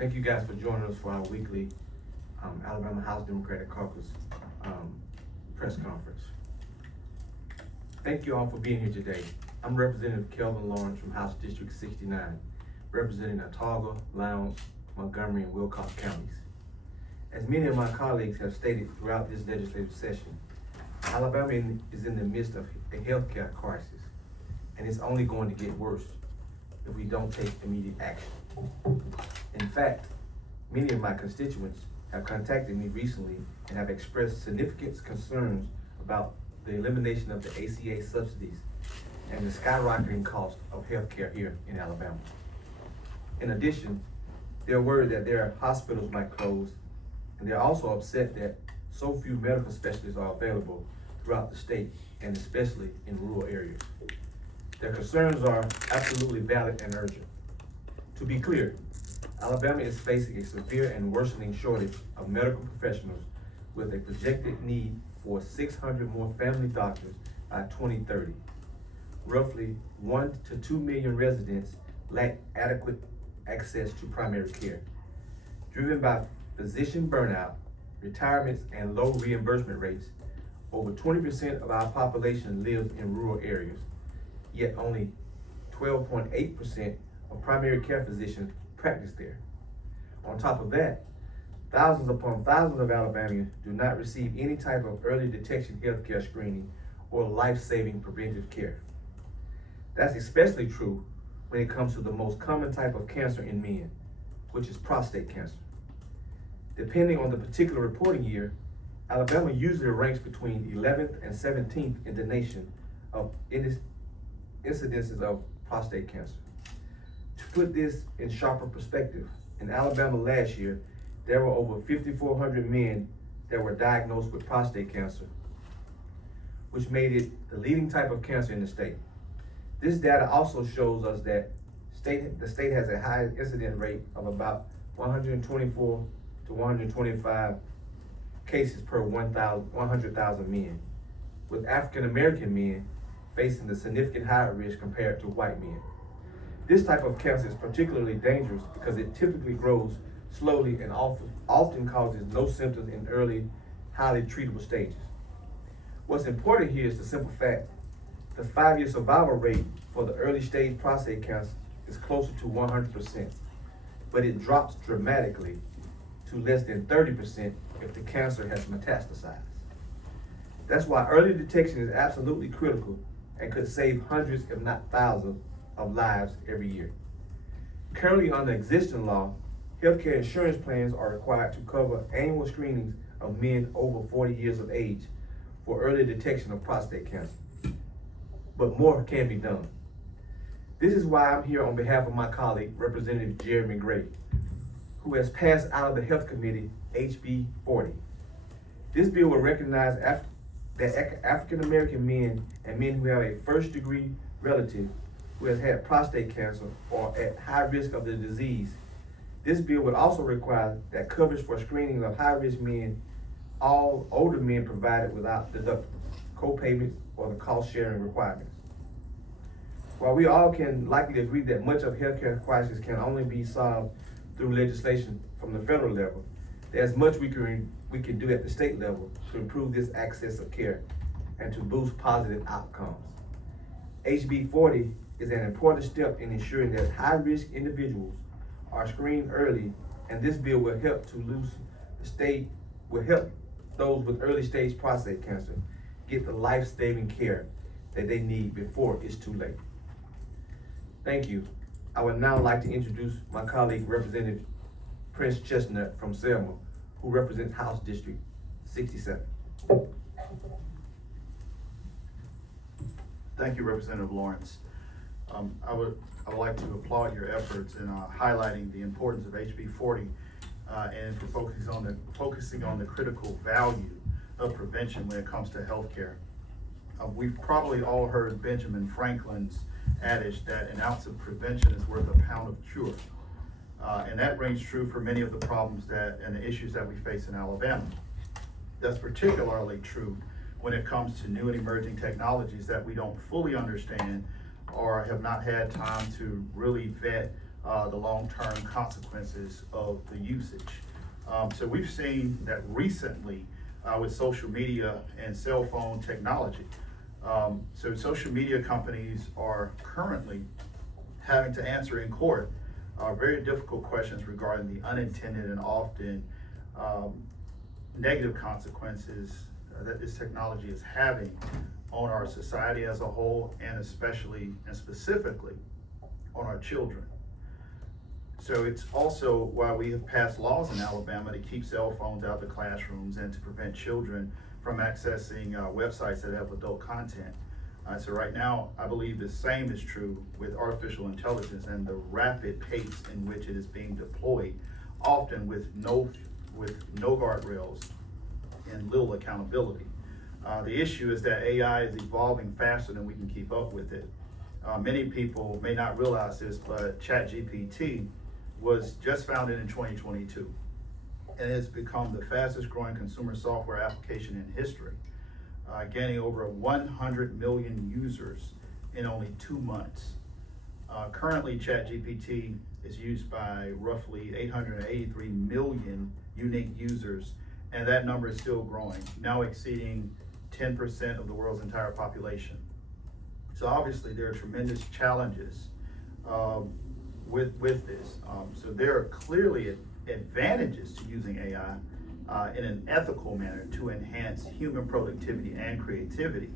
Thank you guys for joining us for our weekly Alabama House Democratic Caucus press conference. Thank you all for being here today. I'm Representative Kelvin Lawrence from House District 69, representing Autauga, Lowndes, Montgomery, and Wilcox counties. As many of my colleagues have stated throughout this legislative session, Alabama is in the midst of a healthcare crisis, and it's only going to get worse if we don't take immediate action. In fact, many of my constituents have contacted me recently and have expressed significant concerns about the elimination of the ACA subsidies and the skyrocketing cost of healthcare here in Alabama. In addition, they're worried that their hospitals might close, and they're also upset that so few medical specialists are available throughout the state, and especially in rural areas. Their concerns are absolutely valid and urgent. To be clear, Alabama is facing a severe and worsening shortage of medical professionals with a projected need for 600 more family doctors by 2030. Roughly 1 to 2 million residents lack adequate access to primary care. Driven by physician burnout, retirements, and low reimbursement rates, over 20% of our population lives in rural areas, yet only 12.8% of primary care physicians practice there. On top of that, thousands upon thousands of Alabamians do not receive any type of early detection healthcare screening or life-saving preventive care. That's especially true when it comes to the most common type of cancer in men, which is prostate cancer. Depending on the particular reporting year, Alabama usually ranks between 11th and 17th in the nation of incidences of prostate cancer. To put this in sharper perspective, in Alabama last year, there were over 5,400 men that were diagnosed with prostate cancer, which made it the leading type of cancer in the state. This data also shows us that the state has a high incident rate of about 124 to 125 cases per 100,000 men, with African American men facing the significant higher risk compared to white men. This type of cancer is particularly dangerous because it typically grows slowly and often causes no symptoms in early, highly treatable stages. What's important here is the simple fact: the 5-year survival rate for the early stage prostate cancer is closer to 100%, but it drops dramatically to less than 30% if the cancer has metastasized. That's why early detection is absolutely critical and could save hundreds, if not thousands, of lives every year. Currently, under existing law, healthcare insurance plans are required to cover annual screenings of men over 40 years of age for early detection of prostate cancer. But more can be done. This is why I'm here on behalf of my colleague, Representative Jeremy Gray, who has passed out of the Health Committee HB 40. This bill will recognize that African American men and men who have a first degree relative who has had prostate cancer or at high risk of the disease. This bill would also require that coverage for screening of high risk men, all older men, provided without deductibles, co-payments, or the cost sharing requirements. While we all can likely agree that much of healthcare crisis can only be solved through legislation from the federal level, there's much we can do at the state level to improve this access of care and to boost positive outcomes. HB 40 is an important step in ensuring that high-risk individuals are screened early, and this bill will help those with early-stage prostate cancer get the life-saving care that they need before it's too late. Thank you. I would now like to introduce my colleague, Representative Prince Chestnut from Selma, who represents House District 67. Thank you, Representative Lawrence. I would like to applaud your efforts in highlighting the importance of HB 40 and for focusing on the critical value of prevention when it comes to healthcare. We've probably all heard Benjamin Franklin's adage that an ounce of prevention is worth a pound of cure. And that rings true for many of the problems and the issues that we face in Alabama. That's particularly true when it comes to new and emerging technologies that we don't fully understand or have not had time to really vet the long-term consequences of the usage. So we've seen that recently with social media and cell phone technology. So social media companies are currently having to answer in court very difficult questions regarding the unintended and often negative consequences that this technology is having on our society as a whole, and especially and specifically on our children. So it's also why we have passed laws in Alabama to keep cell phones out of the classrooms and to prevent children from accessing websites that have adult content. So right now, I believe the same is true with artificial intelligence and the rapid pace in which it is being deployed, often with no guardrails and little accountability. The issue is that AI is evolving faster than we can keep up with it. Many people may not realize this, but ChatGPT was just founded in 2022, and it's become the fastest growing consumer software application in history, gaining over 100 million users in only 2 months. Currently, ChatGPT is used by roughly 883 million unique users, and that number is still growing, now exceeding 10% of the world's entire population. So obviously there are tremendous challenges with this. So there are clearly advantages to using AI in an ethical manner to enhance human productivity and creativity.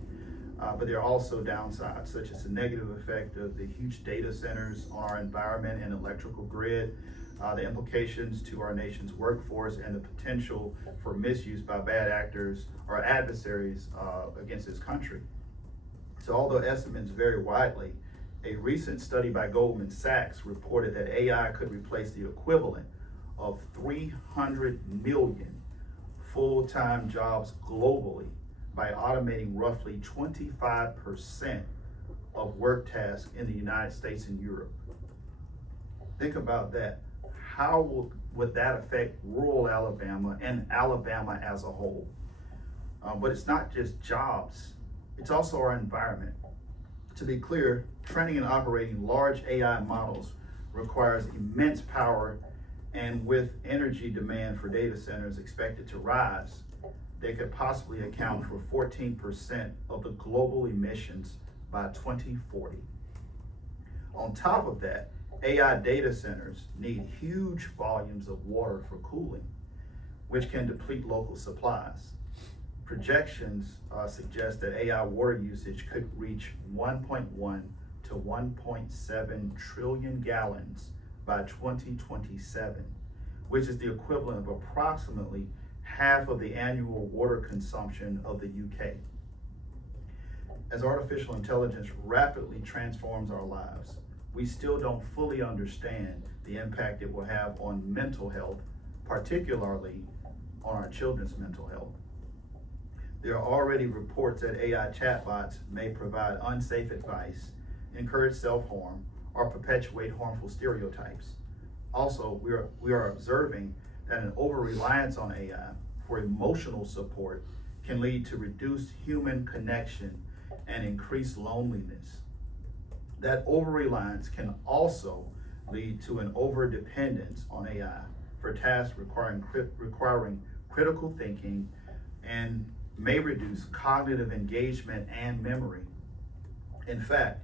But there are also downsides, such as the negative effect of the huge data centers on our environment and electrical grid, the implications to our nation's workforce, and the potential for misuse by bad actors or adversaries against this country. So although estimates vary widely, a recent study by Goldman Sachs reported that AI could replace the equivalent of 300 million full-time jobs globally by automating roughly 25% of work tasks in the United States and Europe. Think about that. How would that affect rural Alabama and Alabama as a whole? But it's not just jobs, it's also our environment. To be clear, training and operating large AI models requires immense power, and with energy demand for data centers expected to rise, they could possibly account for 14% of the global emissions by 2040. On top of that, AI data centers need huge volumes of water for cooling, which can deplete local supplies. Projections suggest that AI water usage could reach 1.1 to 1.7 trillion gallons by 2027, which is the equivalent of approximately half of the annual water consumption of the UK. As artificial intelligence rapidly transforms our lives, we still don't fully understand the impact it will have on mental health, particularly on our children's mental health. There are already reports that AI chatbots may provide unsafe advice, encourage self-harm, or perpetuate harmful stereotypes. Also, we are observing that an over-reliance on AI for emotional support can lead to reduced human connection and increased loneliness. That over-reliance can also lead to an over-dependence on AI for tasks requiring critical thinking, and may reduce cognitive engagement and memory. In fact,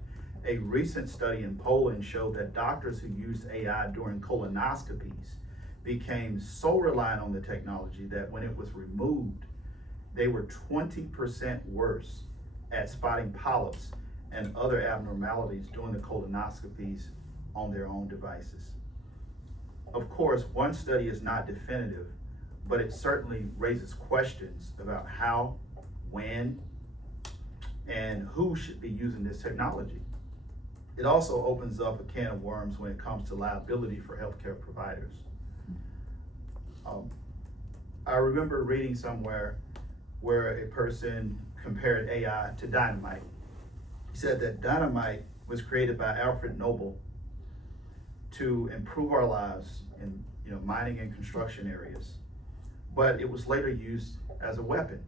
a recent study in Poland showed that doctors who used AI during colonoscopies became so reliant on the technology that when it was removed, they were 20% worse at spotting polyps and other abnormalities during the colonoscopies on their own devices. Of course, one study is not definitive, but it certainly raises questions about how, when, and who should be using this technology. It also opens up a can of worms when it comes to liability for healthcare providers. I remember reading somewhere where a person compared AI to dynamite. He said that dynamite was created by Alfred Nobel to improve our lives in mining and construction areas, but it was later used as a weapon.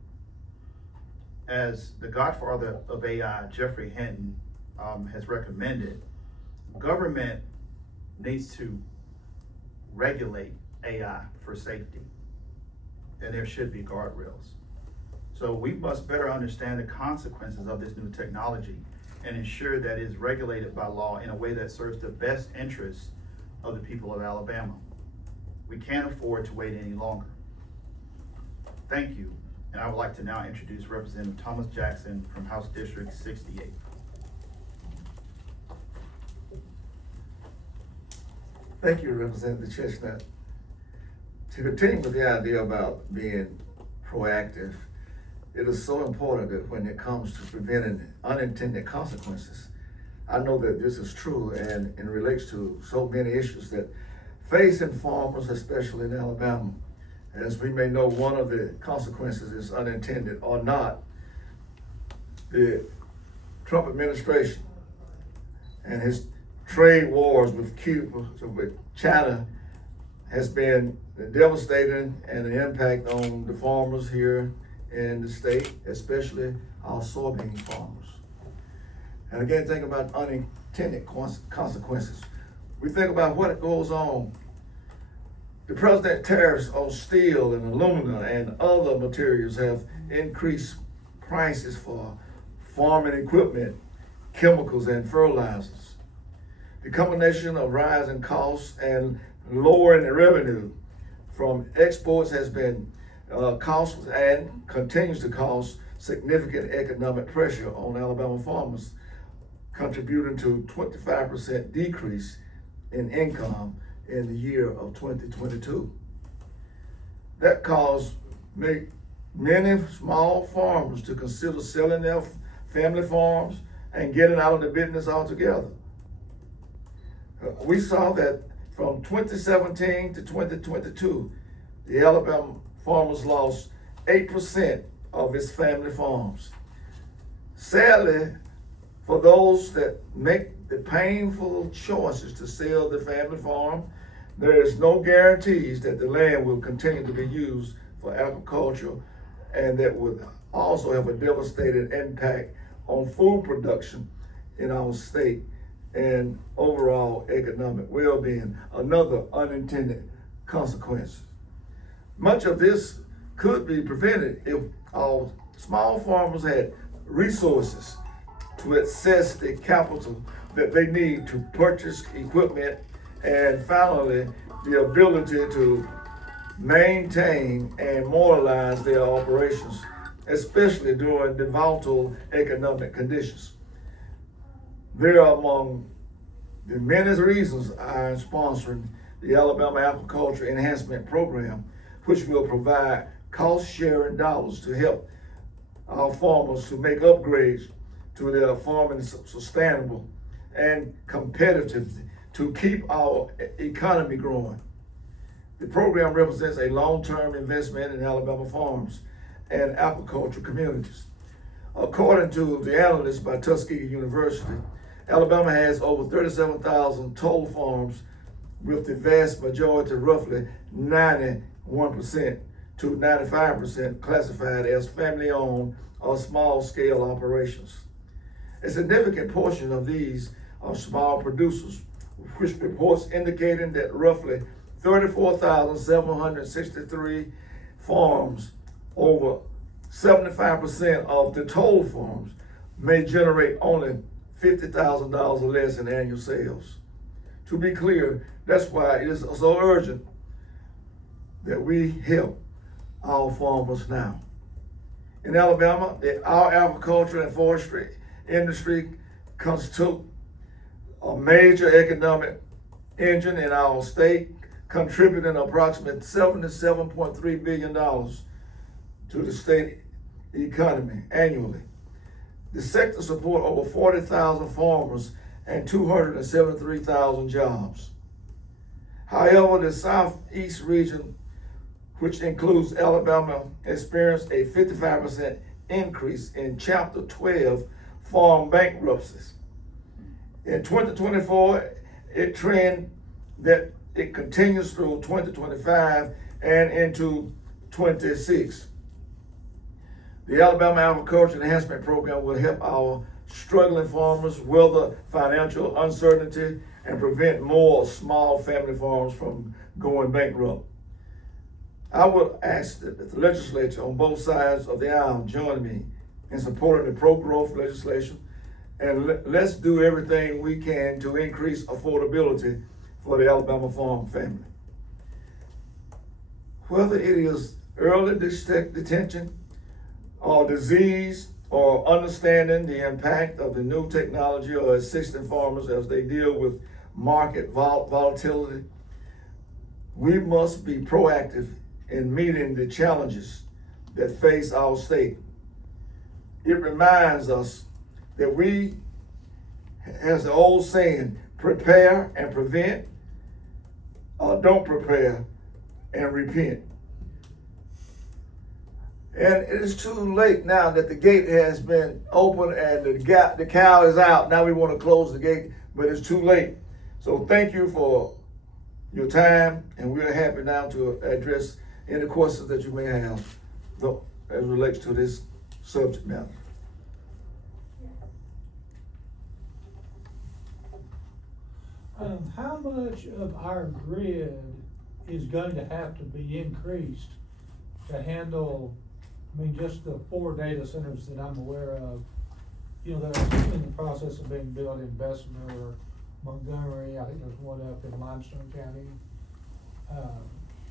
As the godfather of AI, Jeffrey Hinton, has recommended, government needs to regulate AI for safety, and there should be guardrails. So we must better understand the consequences of this new technology and ensure that it is regulated by law in a way that serves the best interests of the people of Alabama. We can't afford to wait any longer. Thank you, and I would like to now introduce Representative Thomas Jackson from House District 68. Thank you, Representative Chestnut. To continue with the idea about being proactive, it is so important that when it comes to preventing unintended consequences, I know that this is true and it relates to so many issues that facing farmers, especially in Alabama. As we may know, one of the consequences is unintended or not. The Trump administration and his trade wars with Cuba, with China, has been devastating and an impact on the farmers here in the state, especially our soybean farmers. And again, think about unintended consequences. We think about what goes on. The president tariffs on steel and aluminum and other materials have increased prices for farming equipment, chemicals, and fertilizers. The combination of rising costs and lowering the revenue from exports has been cost and continues to cause significant economic pressure on Alabama farmers, contributing to 25% decrease in income in the year of 2022. That caused many small farmers to consider selling their family farms and getting out of the business altogether. We saw that from 2017 to 2022, the Alabama farmers lost 8% of its family farms. Sadly, for those that make the painful choices to sell the family farm, there is no guarantees that the land will continue to be used for agriculture, and that would also have a devastating impact on food production in our state and overall economic well-being, another unintended consequence. Much of this could be prevented if our small farmers had resources to access the capital that they need to purchase equipment, and finally, the ability to maintain and moralize their operations, especially during the volatile economic conditions. They are among the many reasons I am sponsoring the Alabama Agriculture Enhancement Program, which will provide cost-sharing dollars to help our farmers to make upgrades to their farming sustainable and competitive to keep our economy growing. The program represents a long-term investment in Alabama farms and agricultural communities. According to the analysts by Tuskegee University, Alabama has over 37,000 total farms, with the vast majority, roughly 91% to 95%, classified as family-owned or small-scale operations. A significant portion of these are small producers, which reports indicating that roughly 34,763 farms, over 75% of the total farms, may generate only $50,000 or less in annual sales. To be clear, that's why it is so urgent that we help our farmers now. In Alabama, our agriculture and forestry industry constitute a major economic engine in our state, contributing approximately $77.3 billion to the state economy annually. The sector supports over 40,000 farmers and 273,000 jobs. However, the Southeast region, which includes Alabama, experienced a 55% increase in Chapter 12 farm bankruptcies. In 2024, it trend that it continues through 2025 and into 26. The Alabama Agriculture Enhancement Program will help our struggling farmers weather financial uncertainty and prevent more small family farms from going bankrupt. I would ask that the legislature on both sides of the aisle join me in supporting the pro-growth legislation, and let's do everything we can to increase affordability for the Alabama farm family. Whether it is early detection or disease or understanding the impact of the new technology or assisting farmers as they deal with market volatility, we must be proactive in meeting the challenges that face our state. It reminds us that we, as the old saying, prepare and prevent, or don't prepare and repent. And it is too late now that the gate has been opened and the cow is out. Now we want to close the gate, but it's too late. So thank you for your time, and we're happy now to address any questions that you may have as relates to this subject matter. How much of our grid is going to have to be increased to handle, I mean, just the 4 data centers that I'm aware of, you know, that are in the process of being built in Bessemer, Montgomery, I think there's one up in Limestone County.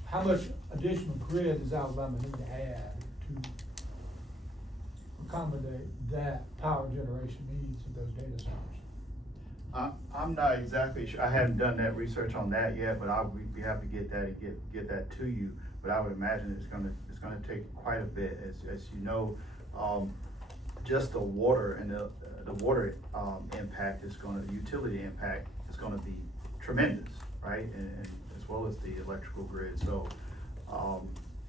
How much additional grid does Alabama need to add to accommodate that power generation needs of those data centers? I'm not exactly sure, I haven't done that research on that yet, but I would be happy to get that and get that to you. But I would imagine it's gonna take quite a bit, as you know, just the water and the water impact is the utility impact is gonna be tremendous, right? And as well as the electrical grid. So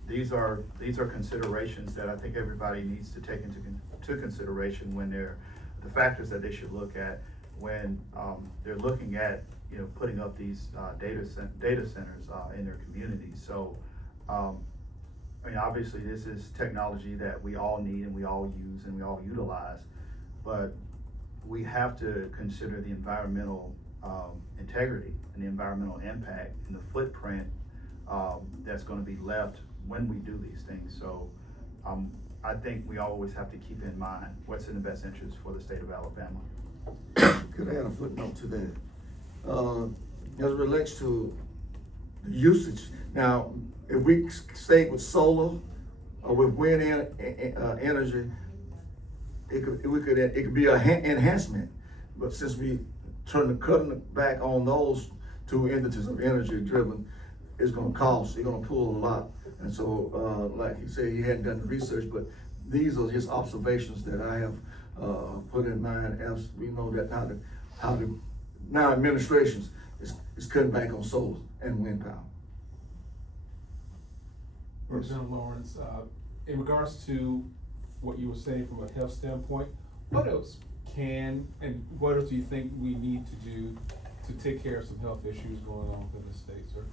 these are considerations that I think everybody needs to take into consideration when they're the factors that they should look at when they're looking at, you know, putting up these data centers in their communities. So I mean, obviously this is technology that we all need and we all use and we all utilize, but we have to consider the environmental integrity and the environmental impact and the footprint that's going to be left when we do these things. So I think we always have to keep in mind what's in the best interest for the state of Alabama. Could I add a footnote to that? As it relates to the usage, now, if we stayed with solar or with wind energy, it could be an enhancement. But since we cutting back on those two entities of energy driven, it's gonna cost, it's gonna pull a lot. And so, like you said, you hadn't done the research, but these are just observations that I have put in mind as we know that how the now administrations is cutting back on solar and wind power. Representative Lawrence, in regards to what you were saying from a health standpoint, what else can and what else do you think we need to do to take care of some health issues going on within the state, sir?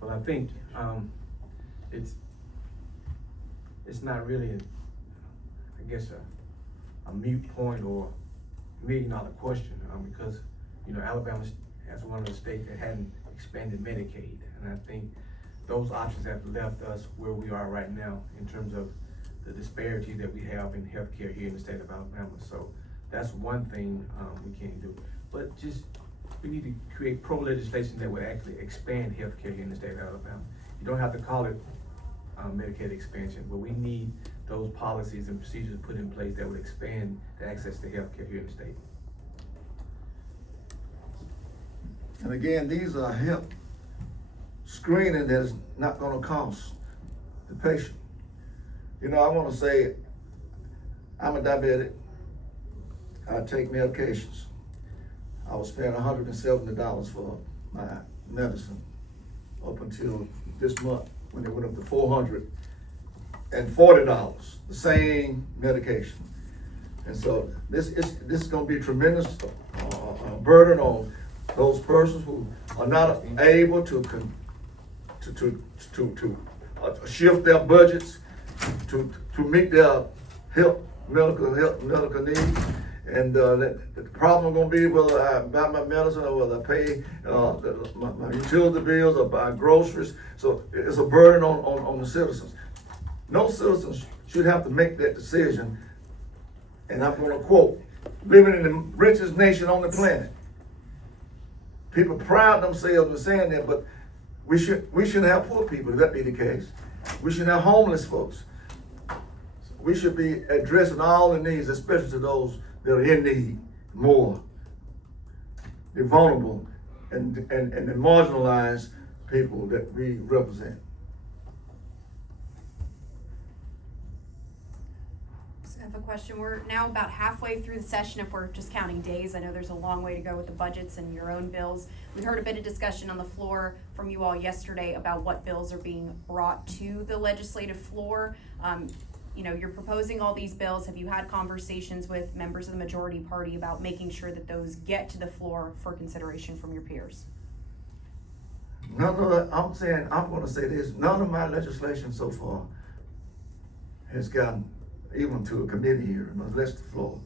Well, I think it's not really, I guess, a moot point or $1 million question, because, you know, Alabama as one of the states that hadn't expanded Medicaid, and I think those options have left us where we are right now in terms of the disparity that we have in healthcare here in the state of Alabama. So that's one thing we can't do. But just we need to create pro-legislation that would actually expand healthcare here in the state of Alabama. You don't have to call it Medicaid expansion, but we need those policies and procedures put in place that would expand the access to healthcare here in the state. And again, these are health screening that is not gonna cost the patient. You know, I wanna say, I'm a diabetic, I take medications. I was paying $170 for my medicine up until this month when it went up to $440, the same medication. And so this is gonna be a tremendous burden on those persons who are not able to shift their budgets to meet their health medical needs. And the problem gonna be whether I buy my medicine or whether I pay my utility bills or buy groceries. So it's a burden on the citizens. No citizens should have to make that decision. And I'm gonna quote, living in the richest nation on the planet. People pride themselves in saying that, but we shouldn't have poor people, if that be the case. We shouldn't have homeless folks. We should be addressing all the needs, especially to those that are in need more. The vulnerable and the marginalized people that we represent. So I have a question. We're now about halfway through the session if we're just counting days. I know there's a long way to go with the budgets and your own bills. We heard a bit of discussion on the floor from you all yesterday about what bills are being brought to the legislative floor. You know, you're proposing all these bills. Have you had conversations with members of the majority party about making sure that those get to the floor for consideration from your peers? I'm gonna say this, none of my legislation so far has gotten even to a committee here, much less the floor.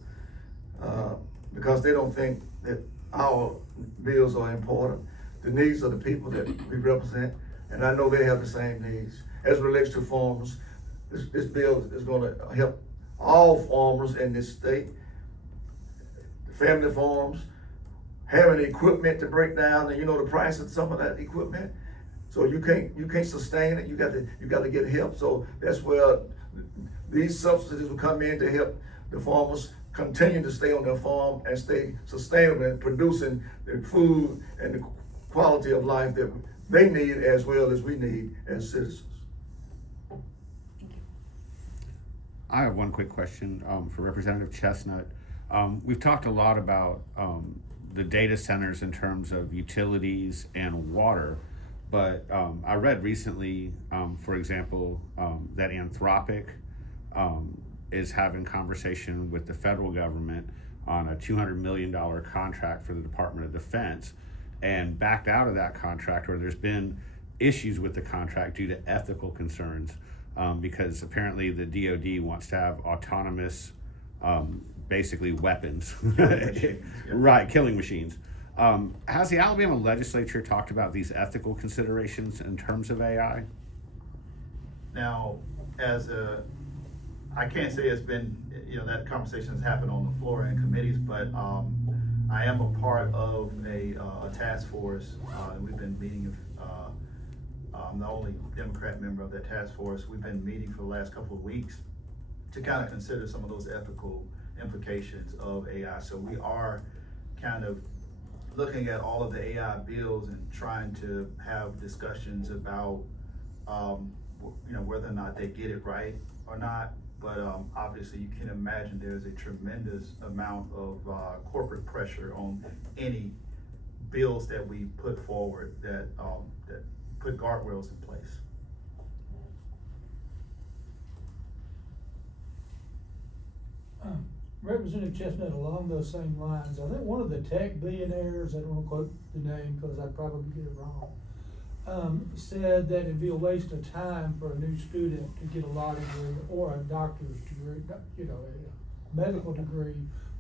Because they don't think that our bills are important, the needs of the people that we represent, and I know they have the same needs. As it relates to farmers, this bill is gonna help all farmers in this state, family farms, having equipment to break down, and you know the price of some of that equipment. So you can't sustain it, you got to get help. So that's where these subsidies will come in to help the farmers continue to stay on their farm and stay sustainable and producing the food and the quality of life that they need as well as we need as citizens. I have one quick question for Representative Chestnut. We've talked a lot about the data centers in terms of utilities and water, but I read recently, for example, that Anthropic is having conversation with the federal government on a $200 million contract for the Department of Defense, and backed out of that contract, or there's been issues with the contract due to ethical concerns. Because apparently the DoD wants to have autonomous, basically weapons. Right, killing machines. Has the Alabama legislature talked about these ethical considerations in terms of AI? Now, I can't say it's been, that conversation has happened on the floor in committees, but I am a part of a task force, and we've been meeting. I'm the only Democrat member of that task force. We've been meeting for the last couple of weeks to kind of consider some of those ethical implications of AI. So we are kind of looking at all of the AI bills and trying to have discussions about, whether or not they get it right or not. But obviously you can imagine there's a tremendous amount of corporate pressure on any bills that we put forward that put guardrails in place. Representative Chestnut, along those same lines, I think one of the tech billionaires, I don't want to quote the name because I'd probably get it wrong, said that it'd be a waste of time for a new student to get a law degree or a doctor's degree, a medical degree,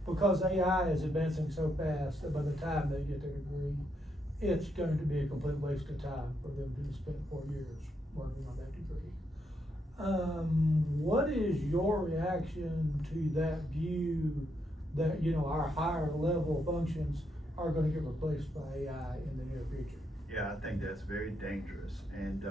because AI is advancing so fast that by the time they get their degree, it's going to be a complete waste of time for them to spend 4 years working on that degree. What is your reaction to that view that, our higher level functions are gonna get replaced by AI in the near future? Yeah, I think that's very dangerous, and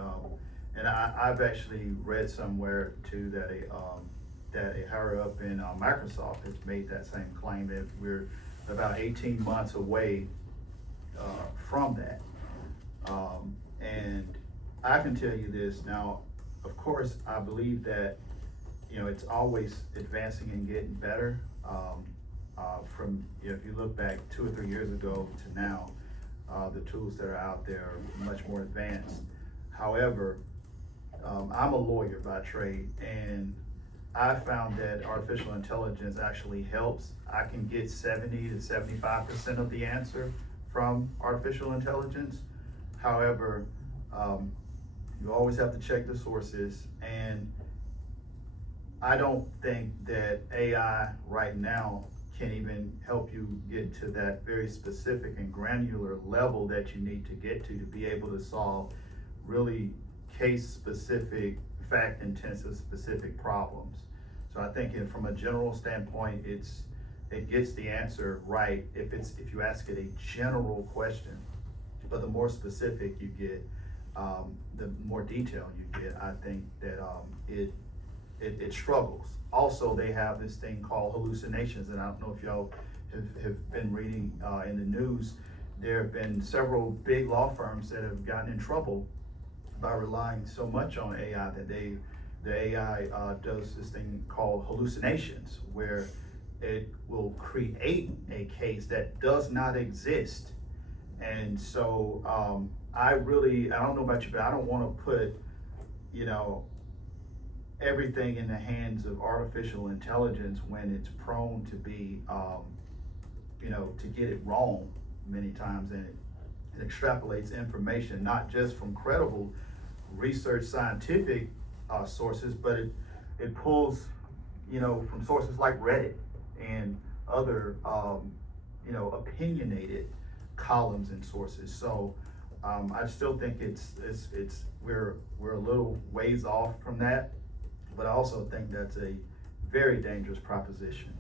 I've actually read somewhere too that a higher up in Microsoft has made that same claim, that we're about 18 months away from that. And I can tell you this now. Of course, I believe that it's always advancing and getting better. From if you look back 2 or 3 years ago to now. The tools that are out there are much more advanced. However, I'm a lawyer by trade, and I found that artificial intelligence actually helps. I can get 70 to 75% of the answer from artificial intelligence. However, you always have to check the sources, and I don't think that AI right now can even help you get to that very specific and granular level that you need to get to be able to solve really case-specific, fact-intensive specific problems. So I think from a general standpoint, it gets the answer right if you ask it a general question. But the more specific you get, the more detail you get, I think that it struggles. Also, they have this thing called hallucinations, and I don't know if y'all have been reading in the news. There have been several big law firms that have gotten in trouble by relying so much on AI that the AI does this thing called hallucinations, where it will create a case that does not exist. And so I don't know about you, but I don't want to put, everything in the hands of artificial intelligence when it's prone to be, to get it wrong many times, and it extrapolates information not just from credible research scientific sources, but it pulls, from sources like Reddit and other, opinionated columns and sources. So I still think we're a little ways off from that, but I also think that's a very dangerous proposition.